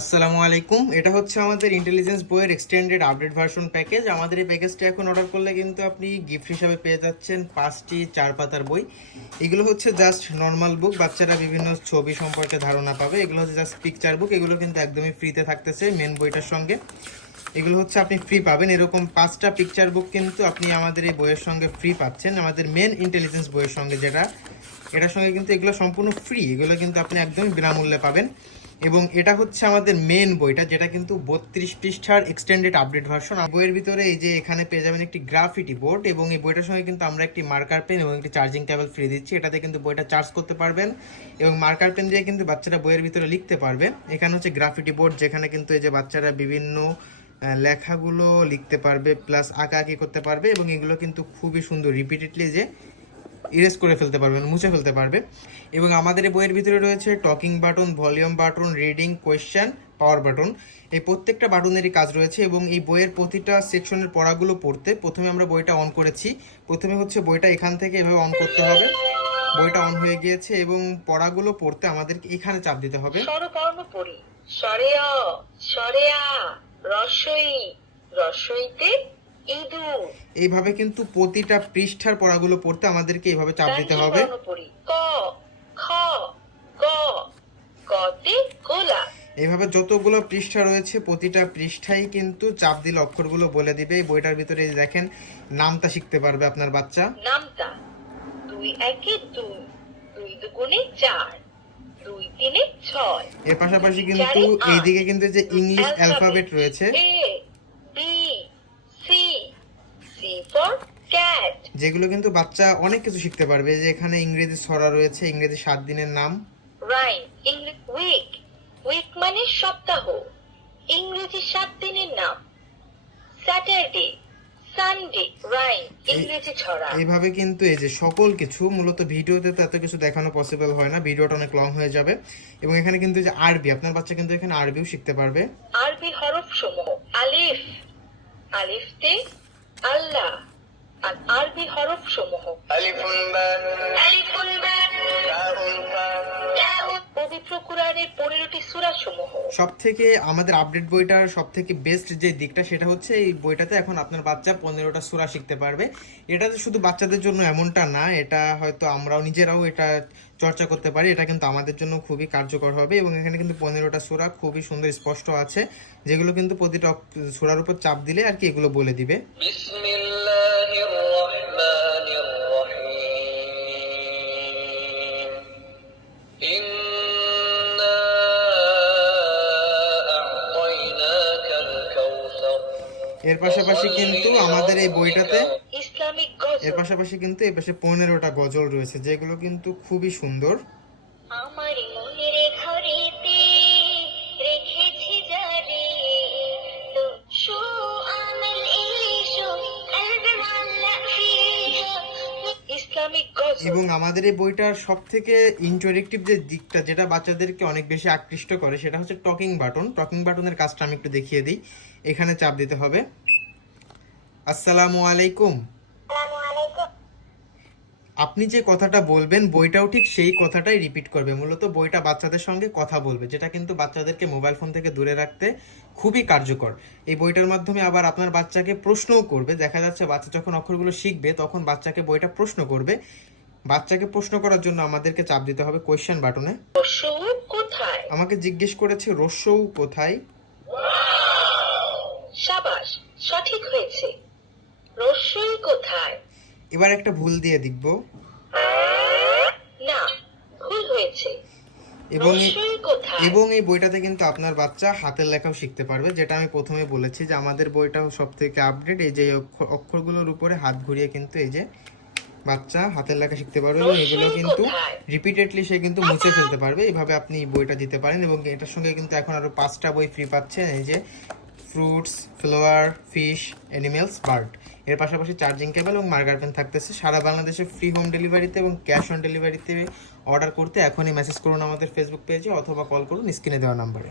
আসসালামু আলাইকুম। এটা হচ্ছে আমাদের ইন্টেলিজেন্স বইয়ের এক্সটেন্ডেড আপডেট ভার্সন প্যাকেজ। আমাদের এই প্যাকেজটা এখন অর্ডার করলে কিন্তু আপনি গিফট হিসাবে পেয়ে যাচ্ছেন 5টি 4 পাতার বই। এগুলো হচ্ছে জাস্ট নর্মাল বুক, বাচ্চারা বিভিন্ন ছবি সম্পর্কে ধারণা পাবে। এগুলো হচ্ছে জাস্ট পিকচার বুক, এগুলো কিন্তু একদমই ফ্রিতে থাকতেছে মেন বইটার সঙ্গে। এগুলো হচ্ছে আপনি ফ্রি পাবেন, এরকম 5টা পিকচার বুক কিন্তু আপনি আমাদের এই বইয়ের সঙ্গে ফ্রি পাচ্ছেন, আমাদের মেন ইন্টেলিজেন্স বইয়ের সঙ্গে যেটা, এটার সঙ্গে কিন্তু এগুলো সম্পূর্ণ ফ্রি। এগুলো কিন্তু আপনি একদমই বিনামূল্যে পাবেন। এবং এটা হচ্ছে আমাদের মেন বইটা, যেটা কিন্তু 32 পৃষ্ঠার এক্সটেন্ডেড আপডেট ভার্সন। বইয়ের ভিতরে এই যে এখানে পেয়ে যাবেন একটি গ্রাফিটি বোর্ড, এবং এই বইটার সঙ্গে কিন্তু আমরা একটি মার্কার পেন এবং একটি চার্জিং কেবল ফ্রি দিচ্ছি। এটাতে কিন্তু বইটা চার্জ করতে পারবেন এবং মার্কার পেন দিয়ে কিন্তু বাচ্চারা বইয়ের ভিতরে লিখতে পারবে। এখানে হচ্ছে গ্রাফিটি বোর্ড, যেখানে কিন্তু এই যে বাচ্চারা বিভিন্ন লেখাগুলো লিখতে পারবে, প্লাস আঁকাআঁকি করতে পারবে, এবং এগুলো কিন্তু খুবই সুন্দর রিপিটেডলি যে ইরেজ করে ফেলতে পারবেন, মুছে ফেলতে পারবে। এবং আমাদের এই বইয়ের ভিতরে রয়েছে talking button, volume button, reading, question, power button. এই প্রত্যেকটা বাটনেরই কাজ রয়েছে। এবং এই বইয়ের প্রতিটা সেকশনের পড়াগুলো পড়তে প্রথমে আমরা বইটা অন করেছি। প্রথমে হচ্ছে বইটা এখান থেকে এভাবে অন করতে হবে। বইটা অন হয়ে গিয়েছে এবং পড়াগুলো পড়তে আমাদেরকে এখানে চাপ দিতে হবে। স্বরবর্ণ পড়ি। স্বরে অ, স্বরে আ, রস্বই, রস্বইতে ইঁদুর। এইভাবে কিন্তু প্রতিটা পৃষ্ঠার পড়াগুলো পড়তে আমাদেরকে এইভাবে চাপ দিতে হবে। ব্যঞ্জনবর্ণ পড়ি। ক, খ, গ, গতে গোলাপ। এইভাবে যতগুলো পৃষ্ঠা রয়েছে প্রতিটা পৃষ্ঠায় কিন্তু চাপ দিলে অক্ষরগুলো বলে দিবে। এই বইটার ভিতরে এই দেখেন নামতা শিখতে পারবে আপনার বাচ্চা। নামতা। 2 একে 2, 2 দুগুণে 4, 2 তিনে 6। এর পাশাপাশি কিন্তু এইদিকে কিন্তু যে ইংলিশ অ্যালফাবেট রয়েছে, A, B, C, C for cat, যেগুলো কিন্তু বাচ্চা অনেক কিছু শিখতে পারবে। যে এখানে ইংরেজি ছড়া রয়েছে, ইংরেজি 7 দিনের নাম। রাইম, ইংরেজি উইক, উইক মানে সপ্তাহ, ইংরেজি 7 দিনের নাম। স্যাটারডে, সানডে, রাইম, ইংরেজি ছড়া। এইভাবে কিন্তু এই যে সকল কিছু, মূলত ভিডিওতে তো এত কিছু দেখানো পসিবল হয় না, ভিডিওটা অনেক লং হয়ে যাবে। এবং এখানে কিন্তু যে আরবি, আপনার বাচ্চা কিন্তু এখানে আরবিও শিখতে পারবে। আরবি হরফ সমূহ। আলিফ, আলিফতে আল্লাহ। আর আরবি হরফ সমূহ। আলিফুন বা, আলিফুল বা, তাউন ফা, তাউন। পবিত্র কোরআনের 15টি সূরা সমূহ। সব থেকে আমাদের আপডেট বইটার সব থেকে বেস্ট যে দিকটা, সেটা হচ্ছে এই বইটাতে এখন আপনার বাচ্চা 15টা সূরা শিখতে পারবে। এটা তো শুধু বাচ্চাদের জন্য এমনটা না, এটা হয়তো আমরাও নিজেরাও এটা চর্চা করতে পারি। এটা কিন্তু আমাদের জন্য খুবই কার্যকর হবে। এবং এখানে কিন্তু 15টা সূরা খুবই সুন্দর স্পষ্ট আছে, যেগুলো কিন্তু প্রতিটা সূরার উপর চাপ দিলে আর কি এগুলো বলে দিবে। বিসমিল্লাহির রহমানির রহিম। ইন্না আ'তাইনাকাল কাউসার। এর পাশাপাশি কিন্তু আমাদের এই বইটাতে ইসলামিক গজল। এর পাশাপাশি কিন্তু এই পাশে 15টা গজল রয়েছে, যেগুলো কিন্তু খুবই সুন্দর। আমার মনের ঘরেতে রেখেছি জানি তো শো আমাল ইলিশো কলবে মাল্লা ফিহা। ইসলামিক গজল। এবং আমাদের এই বইটার সব থেকে ইন্টারেক্টিভ যে দিকটা, যেটা বাচ্চাদেরকে অনেক বেশি আকৃষ্ট করে, সেটা হচ্ছে টকিং বাটন। টকিং বাটনের কাজটা আমি একটু দেখিয়ে দিই। এখানে চাপ দিতে হবে। আসসালামু আলাইকুম। আপনি যে কথাটা বলবেন বইটাও ঠিক সেই কথাটাই রিপিট করবে। মূলত বইটা বাচ্চাদের সঙ্গে কথা বলবে, যেটা কিন্তু বাচ্চাদেরকে মোবাইল ফোন থেকে দূরে রাখতে খুবই কার্যকর। এই বইটার মাধ্যমে আবার আপনার বাচ্চাকে প্রশ্নও করবে। দেখা যাচ্ছে বাচ্চা যখন অক্ষরগুলো শিখবে তখন বাচ্চাকে বইটা প্রশ্ন করবে। বাচ্চাকে প্রশ্ন করার জন্য আমাদেরকে চাপ দিতে হবে কোয়েশ্চেন বাটনে। রস্যৌ কোথায়? আমাকে জিজ্ঞেস করেছে রস্যৌ কোথায়। শাবাশ, সঠিক হয়েছে। রস্যই কোথায়? এবার একটা ভুল দিয়ে দেখব। না, ভুল হয়েছে। এবং রস্যই কোথায়? এবং এই বইটাতে কিন্তু আপনার বাচ্চা হাতের লেখাও শিখতে পারবে, যেটা আমি প্রথমে বলেছি যে আমাদের বইটাও সব থেকে আপডেট। এই যে অক্ষরগুলোর উপরে হাত ঘুরিয়ে কিন্তু এই যে বাচ্চা হাতের লেখা শিখতে পারবে, এবং এগুলো কিন্তু রিপিটেডলি সে কিন্তু মুছে ফেলতে পারবে। এইভাবে আপনি বইটা দিতে পারেন। এবং এটার সঙ্গে কিন্তু এখন আরও 5টা বই ফ্রি পাচ্ছেন, এই যে fruits, flower, fish, animals, bird. এর পাশাপাশি চার্জিং কেবল এবং মার্কার পেন থাকতেছে। সারা বাংলাদেশে ফ্রি হোম ডেলিভারিতে এবং ক্যাশ অন ডেলিভারিতে অর্ডার করতে এখনই মেসেজ করুন আমাদের ফেসবুক পেজে, অথবা কল করুন স্ক্রিনে দেওয়া নাম্বারে।